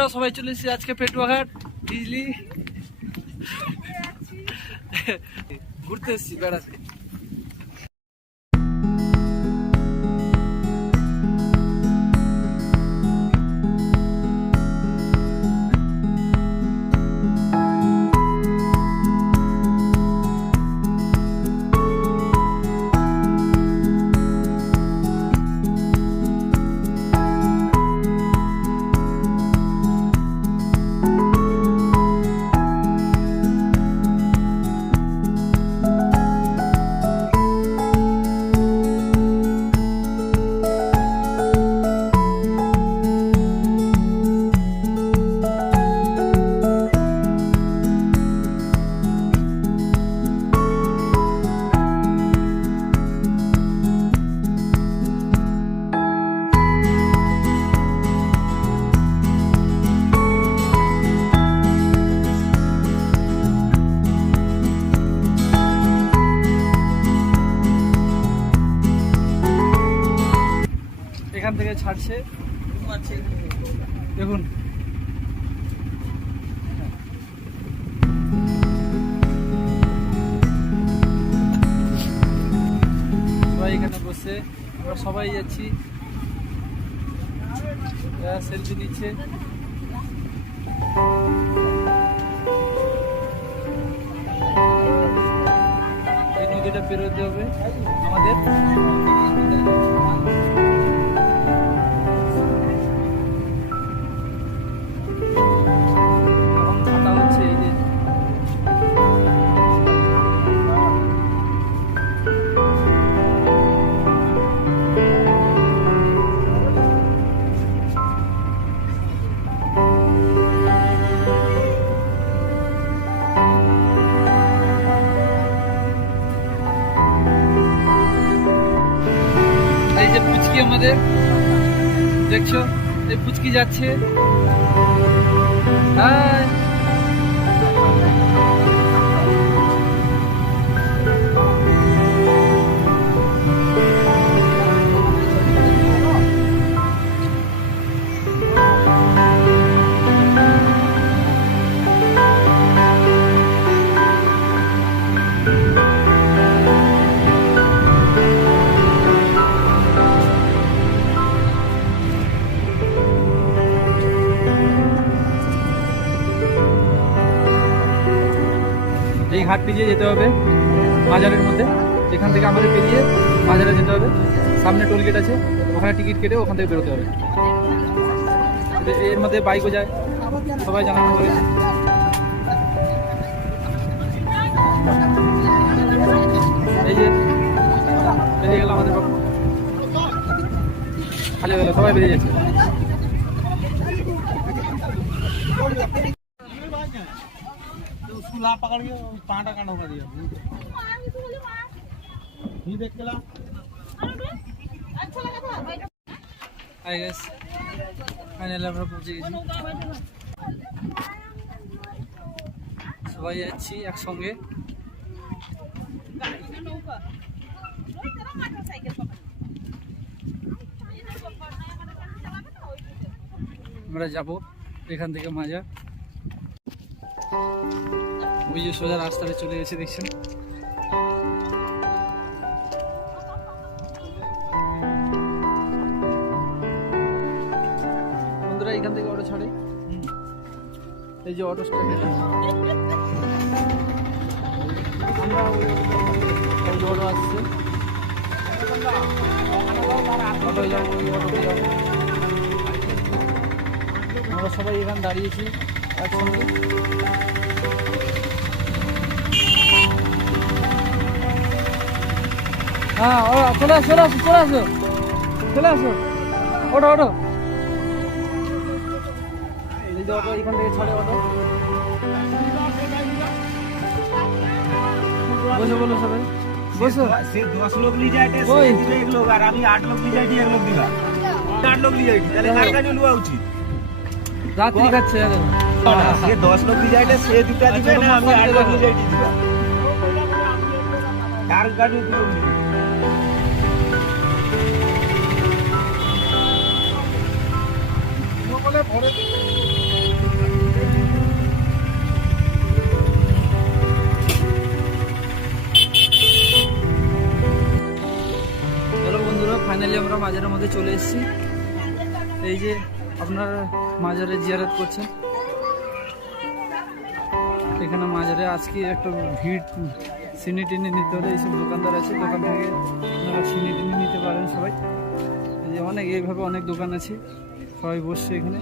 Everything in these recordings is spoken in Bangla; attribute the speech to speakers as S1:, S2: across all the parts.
S1: বন্ধুরা সবাই চলে এসেছি আজকে পেটুয়াঘাট বিজলি ঘুরতে এসেছি বেড়াতে। থেকে ছাড়ছে। দেখুন। সবাই এখানে বসে, আমরা সবাই যাচ্ছি। সেলফি এই নদীটা পেরোতে হবে আমাদের। ঘাট পেরিয়ে যেতে হবে বাজারের মধ্যে। এখান থেকে আমাদের পেরিয়ে বাজারে যেতে হবে। সামনে টোল গেট আছে, ওখানে টিকিট কেটে ওখান থেকে বেরোতে হবে। এর মধ্যে বাইকও যায়। সবাই জানানো হবে এই যে, বেরিয়ে গেল আমাদের খালি গেল, সবাই বেরিয়ে যাচ্ছে।
S2: उसको ला पकड़ के पाटा कांडो कर दिया नहीं देख के ला
S1: আই গেস ফাইনালি আমরা পৌঁছে গেছি সবাই যাচ্ছি একসঙ্গে আমরা যাব এখান থেকে মাজা ওই যে সোজা রাস্তাটা চলে গেছে, দেখছেন? বন্ধুরা, এখান থেকে অটো ছাড়ে। এই যে অটো স্ট্যান্ড আমরা অটো আসছে। আমরা সবাই এখানে দাঁড়িয়েছি। একসঙ্গে হ্যাঁ ও চলে আসো চলে আসো চলে আসো। চলে আসো। ওটো ওটো এখান
S2: দশ লোক নিয়ে যায়
S1: এক খাচ্ছে
S2: চলো দশ না
S1: ফাইনালি আমরা মাজারের মধ্যে চলে এসেছি এই যে আপনার মাজারে জিয়ারত করছেন এখানে মাজারে আজকে একটা ভিড়, সিনি টিনি নিতে হলে এইসব দোকানদার আছে, দোকান থেকে আপনারা সিনি টিনি নিতে পারেন সবাই। এই যে অনেক, এইভাবে অনেক দোকান আছে, সবাই বসছে এখানে।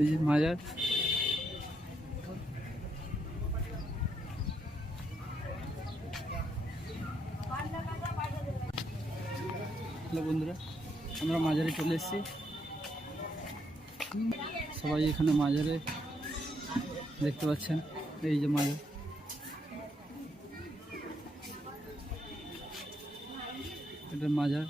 S1: এই যে মাজার। বন্ধুরা, আমরা মাজারে চলে এসেছি। সবাই এখানে মাজারে দেখতে পাচ্ছেন এই যে মাজার এটা মাজার।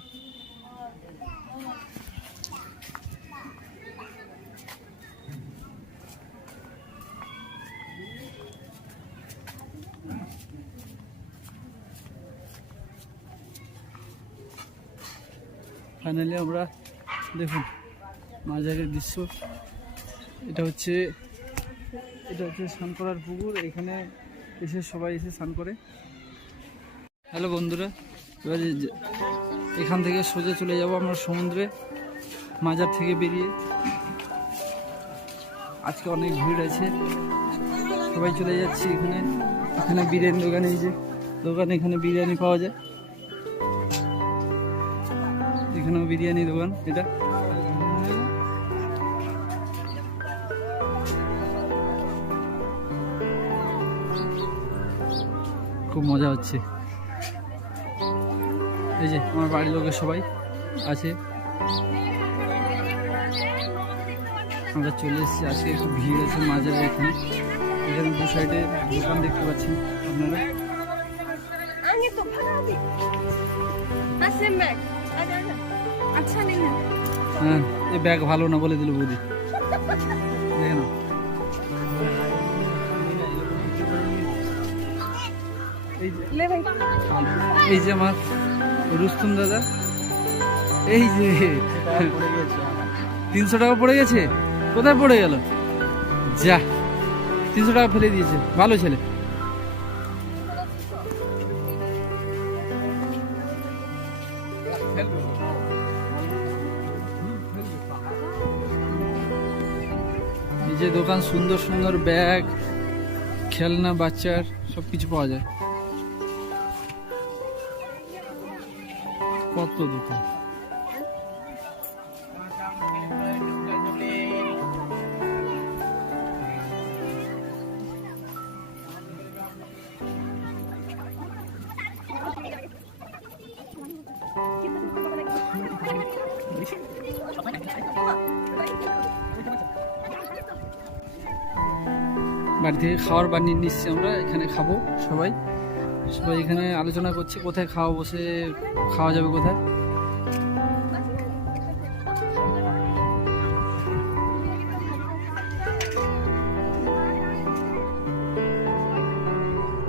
S1: ফাইনালি আমরা দেখুন মাজারের দৃশ্য। এটা হচ্ছে এটা হচ্ছে স্নান করার পুকুর, এখানে এসে সবাই এসে স্নান করে। হ্যালো বন্ধুরা, এবার এখান থেকে সোজা চলে যাব আমরা সমুদ্রে, মাজার থেকে বেরিয়ে। আজকে অনেক ভিড় আছে, সবাই চলে যাচ্ছি এখানে। এখানে বিরিয়ানি দোকান যে দোকান, এখানে বিরিয়ানি পাওয়া যায়। এখানেও বিরিয়ানি দোকান, এটা। খুব মজা হচ্ছে। এই যে আমার বাড়ির লোকের সবাই আছে। আমরা চলে এসেছি আজকে একটু ভিড় আছে মাঝে এখানে। এখানে দু সাইডে দোকান দেখতে পাচ্ছি আপনারা। হ্যাঁ এই ব্যাগ ভালো না বলে দিল বুঝি দেখে না এই যে আমার রুস্তুম দাদা। এই যে, তিনশো টাকা পড়ে গেছে? কোথায় পড়ে গেল? যা, তিনশো টাকা ফেলে দিয়েছে। ভালো ছেলে। যে দোকান, সুন্দর সুন্দর ব্যাগ, খেলনা, বাচ্চার সব কিছু পাওয়া যায়। কত দোকান বাড়ি থেকে খাবার বানিয়ে নিচ্ছি আমরা এখানে খাব সবাই। সবাই এখানে আলোচনা করছি, কোথায় খাওয়া বসে খাওয়া যাবে কোথায়?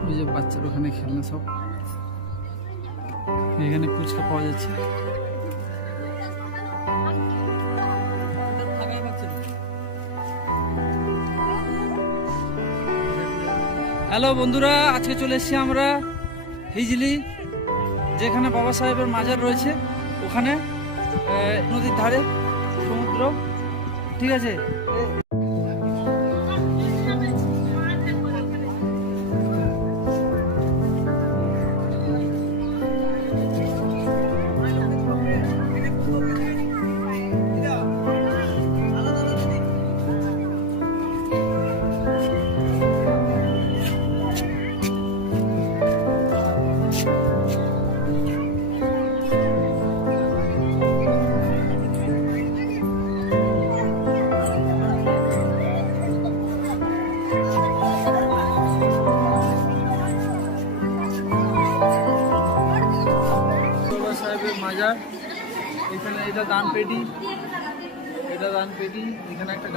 S1: ওই যে বাচ্চার ওখানে খেলনা সব। এখানে ফুচকা পাওয়া যাচ্ছে। হ্যালো বন্ধুরা, আজকে চলে এসেছি আমরা। হিজলি যেখানে বাবা সাহেবের মাজার রয়েছে ওখানে নদীর ধারে সমুদ্র ঠিক আছে?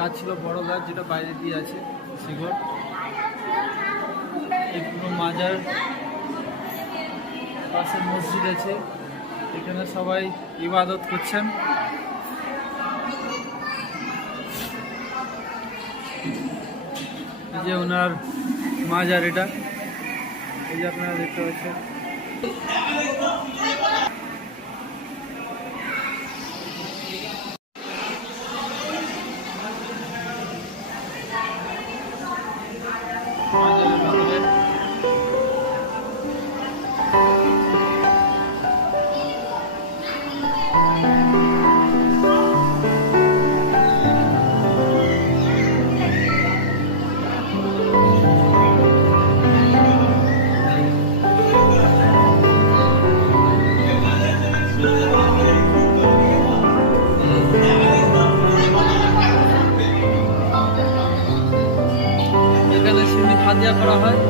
S1: গাছ ছিল, বড় গাছ যেটা বাইরে দিয়ে আছে, শিকড়। এই পুরো মাজার পাশে মসজিদ আছে, এখানে সবাই ইবাদত করছেন। এই যে ওনার মাজার এটা। এই যে আপনারা দেখতে পাচ্ছেন। এখানে করা হয়।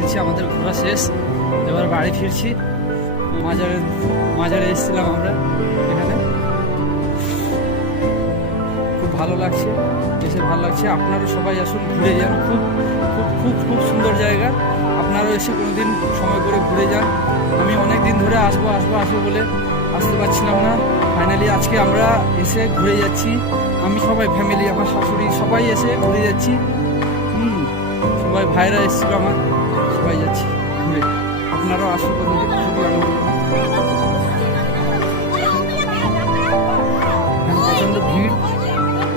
S1: ফিরছি আমাদের ঘোরা শেষ। এবার বাড়ি ফিরছি। মাজারে মাজারে এসেছিলাম আমরা এখানে। খুব ভালো লাগছে এসে ভালো লাগছে। আপনারও সবাই আসুন, ঘুরে যান। খুব খুব খুব খুব সুন্দর জায়গা। আপনারাও এসে কোনোদিন সময় করে ঘুরে যান। আমি অনেক দিন ধরে আসব আসব আসব বলে আসতে পারছিলাম না। ফাইনালি আজকে আমরা এসে ঘুরে যাচ্ছি। আমি সবাই ফ্যামিলি আমার শাশুড়ি সবাই এসে ঘুরে যাচ্ছি। হুম, সবাই ভাইরা এসেছিল আমার। সবাই যাচ্ছি। ঘুরে। আপনারাও আসুন কোনোদিন খুবই আনন্দ প্রচণ্ড ভিড়।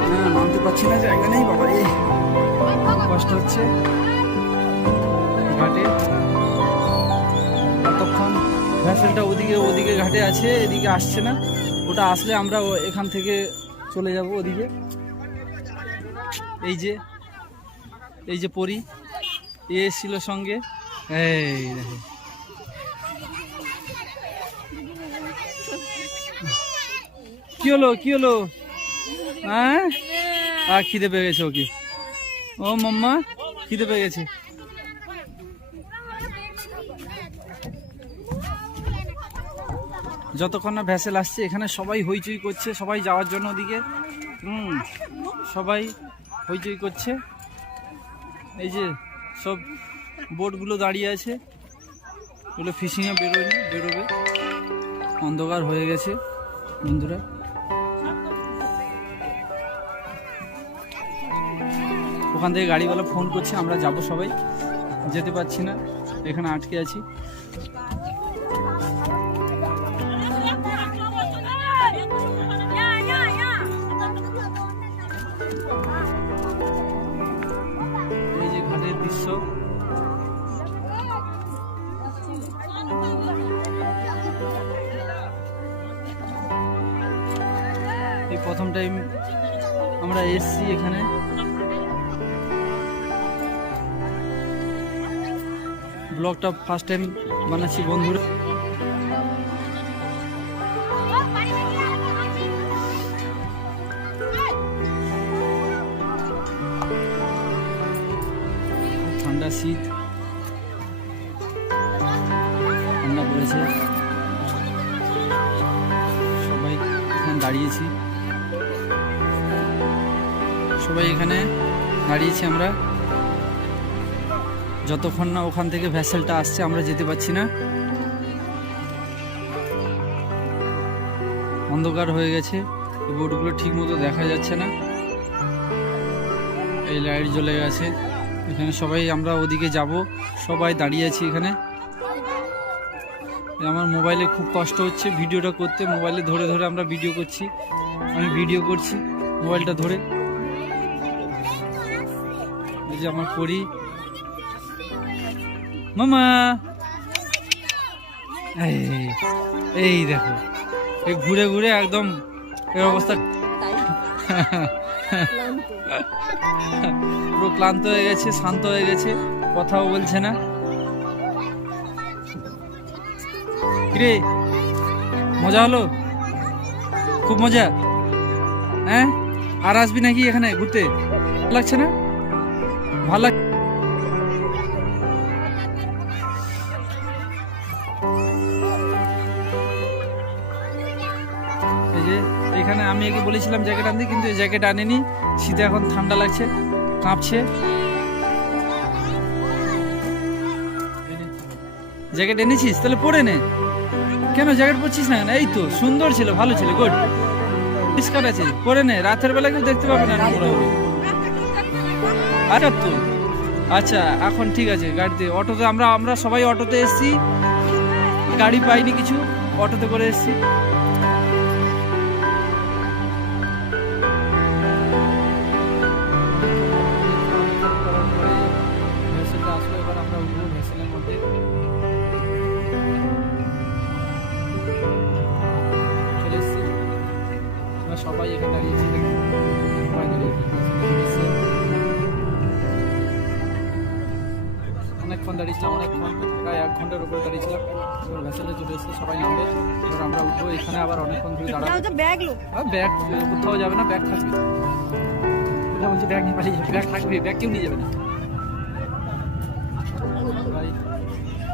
S1: হ্যাঁ নামতে পারছি না জায়গা নেই বাবা রে কষ্ট হচ্ছে। ঘাটে। এতক্ষণ ভ্যাসেলটা ওদিকে ওদিকে ঘাটে আছে এদিকে আসছে না। ওটা আসলে আমরা এখান থেকে চলে যাব ওদিকে। এই যে এই যে পরি। এ ছিল সঙ্গে। এই দেখো। কি হলো কি হলো? হ্যাঁ? আর খিদে পেয়ে গেছে ওকে। ও মাম্মা, খিদে পেয়ে গেছে। যতক্ষণ না ভ্যাসেল আসছে, এখানে সবাই হইচই করছে, সবাই যাওয়ার জন্য ওদিকে। হুম, সবাই হইচই করছে। এই যে সব বোটগুলো দাঁড়িয়ে আছে। এগুলো ফিশিংয়ে বেরোয়নি, বেরোবে। অন্ধকার হয়ে গেছে, বন্ধুরা। ওখান থেকে গাড়িওয়ালা ফোন করছে, আমরা যাব সবাই। যেতে পারছি না, এখানে আটকে আছি। এসছি এখানে। ব্লগটা ফার্স্ট টাইম বানাচ্ছি বন্ধুরা। ঠান্ডা শীত। সবাই এখানে দাঁড়িয়েছি আমরা। যতক্ষণ না ওখান থেকে ভ্যাসেলটা আসছে, আমরা যেতে পারছি না। অন্ধকার হয়ে গেছে বোটগুলো ঠিক মতো দেখা যাচ্ছে না। এই লাইট জ্বলে গেছে। এখানে সবাই আমরা ওদিকে যাব। সবাই দাঁড়িয়ে আছি এখানে। আমার মোবাইলে খুব কষ্ট হচ্ছে ভিডিওটা করতে। মোবাইলে ধরে ধরে আমরা ভিডিও করছি। আমি ভিডিও করছি মোবাইলটা ধরে। যে আমার করি মামা। এই দেখো, এই ঘুরে ঘুরে একদম এই অবস্থা। পুরো ক্লান্ত হয়ে গেছে, শান্ত হয়ে গেছে, কথাও বলছে না। কিরে, মজা হলো? খুব মজা। হ্যাঁ? আর আসবি নাকি এখানে ঘুরতে? লাগছে না? ভালো এখানে আমি একে বলেছিলাম জ্যাকেট আনতে, কিন্তু এই জ্যাকেট আনেনি। শীতে এখন ঠান্ডা লাগছে, কাঁপছে। জ্যাকেট এনেছিস? তাহলে পরে নে। কেন জ্যাকেট পরছিস না? এই তো, সুন্দর ছিল, ভালো ছিল গুড পরিষ্কার আছে, পরে নে, রাতের বেলা কেউ দেখতে পাবে না তো আচ্ছা এখন ঠিক আছে, গাড়িতে অটোতে আমরা আমরা সবাই অটোতে এসেছি। গাড়ি পাইনি কিছু, অটোতে করে এসেছি। সবাই এখানে দাঁড়িয়েছি। দাঁড়িয়েছিলাম অনেকক্ষণ প্রায় এক ঘণ্টার উপরে দাঁড়িয়েছিলাম। এবার ভেসেলে চলে এসেছে সবাই নামবে। এবার আমরা উঠবো এখানে আবার অনেকক্ষণ ধরে দাঁড়াবো।
S3: ব্যাগ
S1: ব্যাগ কোথাও যাবে না ব্যাগ থাকবে। কোথাও বলছি ব্যাগ নিয়ে পালিয়ে যাবে ব্যাগ থাকবে ব্যাগ কেউ নিয়ে যাবে না।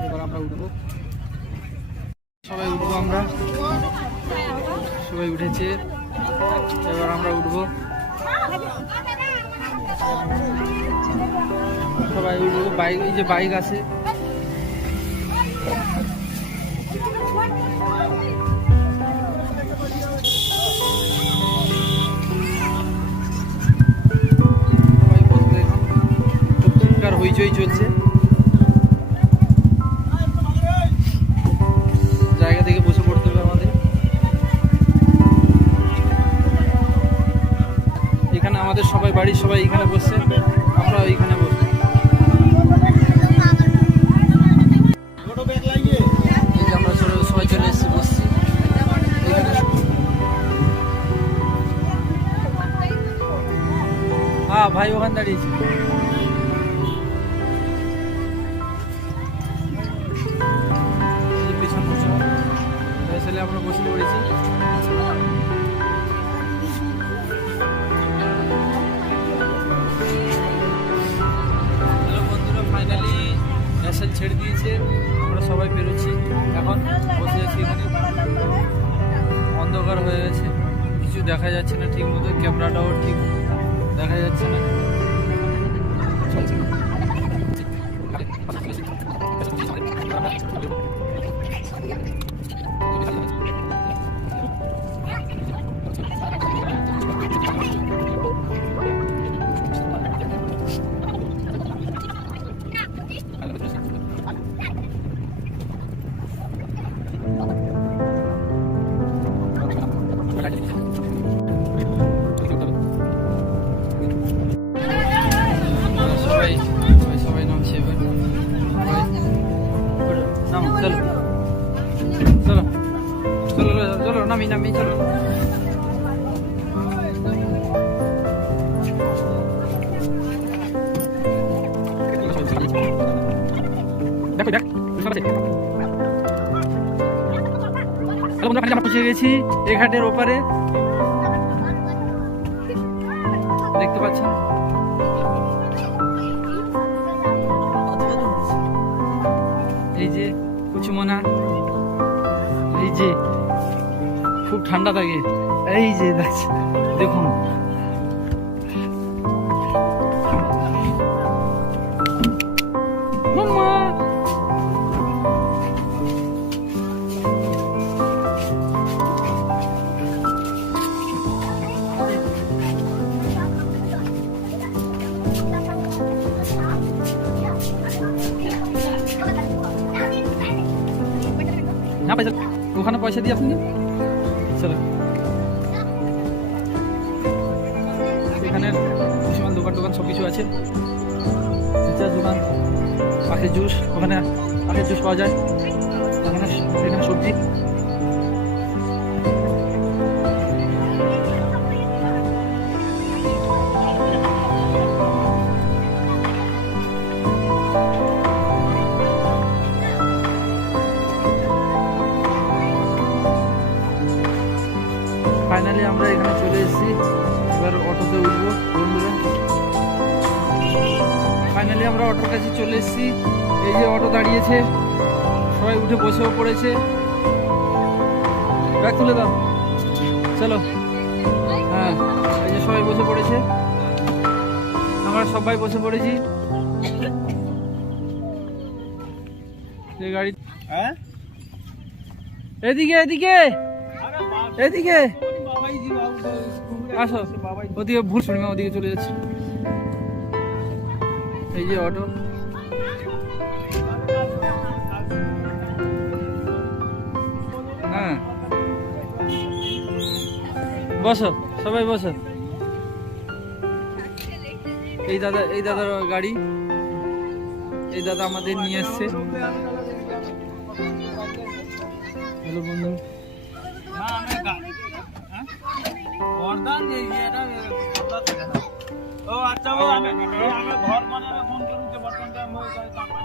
S1: এবার আমরা উঠবো। সবাই উঠবো আমরা। সবাই উঠেছে। এবার আমরা উঠবো। বাইক, এই যে বাইক আছে। হইচই চলছে। জায়গা থেকে বসে পড়তে হবে আমাদের। এখানে আমাদের সবাই, বাড়ির সবাই এখানে বসছে দাঁড়িয়েছি পেছন পেছন আমরা বসে পড়েছি। হ্যালো বন্ধুরা ফাইনালি ন্যাশনাল ছেড়ে দিয়েছে। আমরা সবাই বেরোচ্ছি। এখন বসে আছি এখানে। অন্ধকার হয়ে গেছে। কিছু দেখা যাচ্ছে না ঠিক মতো ক্যামেরাটাও ঠিক দেখা যাচ্ছে না। চলছে না এই ঘাটের ওপারে। দেখতে পাচ্ছেন? এই যে কুচুমনা, এই যে খুব ঠান্ডা থাকে এই যে দেখুন। পয়সা দিয়ে আপনি? চলো। এখানে ভীষণ দোকান টোকান সব কিছু আছে দোকান আখের জুস, ওখানে আখের জুস পাওয়া যায়। এখানে সবজি। ফাইনালি আমরা অটোর কাছে চলে এসেছি। এই যে অটো দাঁড়িয়েছে সবাই উঠে বসেও পড়েছে। ব্যাগ তুলে দাও। চলো। হ্যাঁ এই যে সবাই বসে পড়েছে। আমরা সবাই বসে পড়েছি। এই গাড়ি
S2: হ্যাঁ?
S1: এদিকে এদিকে! এদিকে! আসো। ওদিকে ভুল শুনিমা ওদিকে চলে যাচ্ছে। এই যে অটো হ্যাঁ। বসো, সবাই বসো। এই দাদা, এই দাদার গাড়ি। এই দাদা আমাদের নিয়ে এসছে। হ্যালো বন্ধু।
S2: না, আমি ও আচ্ছা ও আমি আমি ঘর মানে ফোন করুন যে বর্তমান?